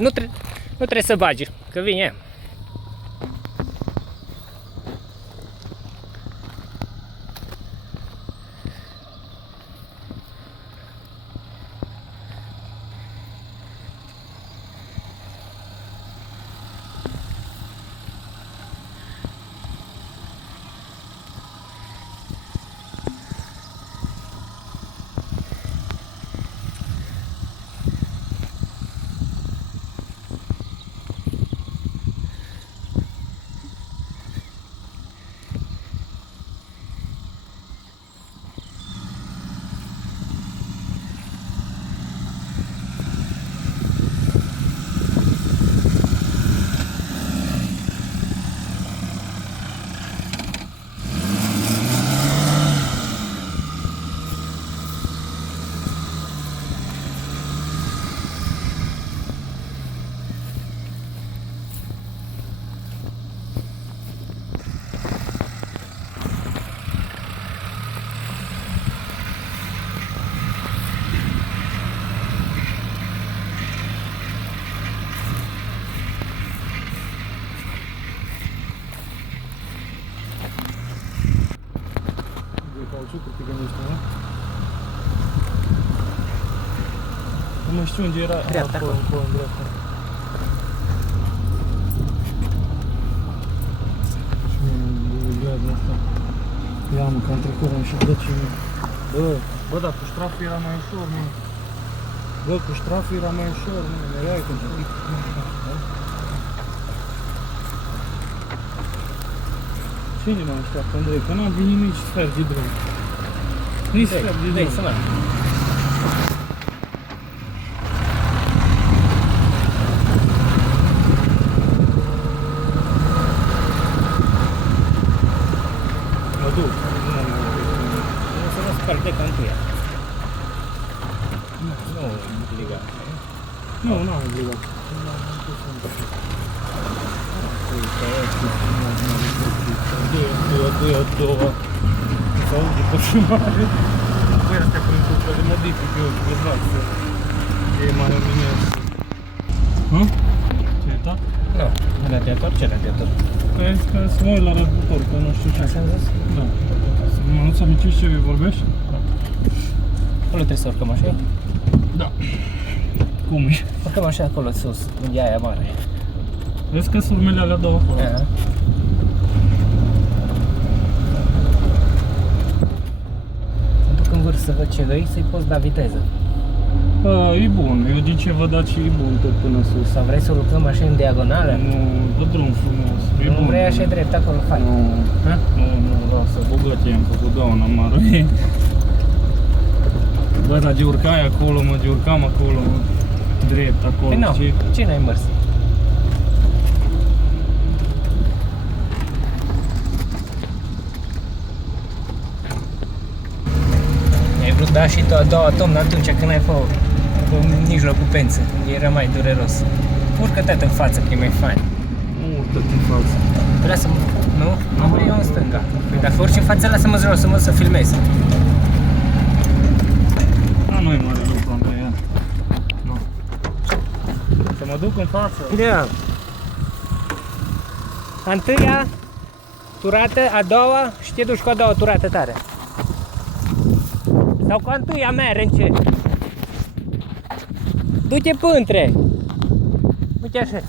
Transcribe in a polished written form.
Nu trebuie să bagi, că vine. Cauciucul pe gândește, nu? Nu mai știu unde era. Dreapta, acolo, acolo. în dreapta. Și mie glează asta. Ia mă, că am trecut, am și dat și mie. Bă, dar cu ștraful era mai ușor, mă. Bă, cu ștraful era mai ușor, mă. Erai când știi. Cine mă așteaptă, Andrei? Că n-am venit nici sfert de drum. Nici sfert de drum. Să merg. Mă duc. Să mă sparg de cantuia. Nu obligat. Nu, n-am obligat. Două. Să auzi pe filmare. Păi astea prin cuplă le modific eu pe drag să e mai luminos. Hă? Ce-ai uitat? Nu, radiator, ce radiator? Că ai zis că să mă uit la radiator, că nu știu ce. Așa am zis? Da. Mă nu-ți amintești ce vorbești? Acolo trebuie să urcăm așa? Da. Cum e? Urcăm așa acolo sus, în aia mare. Vezi că sunt urmele alea două acolo. Aia. Mă duc în vârf să văd ce vrei, să-i poți da viteză. E bun, eu din ce văd dat și e bun tot până sus. Sau vrei să urcăm așa în diagonală? Nu, pe drum frumos. E Nu bun. vrei așa drept, acolo faci. Nu, Ha? nu, lasă, bogat i-am făcut dauna mare. Bă, dar de urcai acolo, mă, de urcam acolo, mă. Drept acolo, Păi nu, știi? ce n-ai mers? Ai vrut da și tu a doua tomnă atunci când ai fost în mijlocul penței, unde era mai dureros. Urcă-te în față, că e mai fain. Nu urcă-te în față. Păi lasă-mă, nu? Nu vreau eu în stânga. Păi dacă urci în față, lasă-mă jos, să filmez. Nu-i mare lucru, Andreea. Nu. Să mă duc în față. Da. A întâia turată, a doua și te duci cu a doua turată tare. Sau cu a întâia mere încet. Du-te pântre. Uite așa.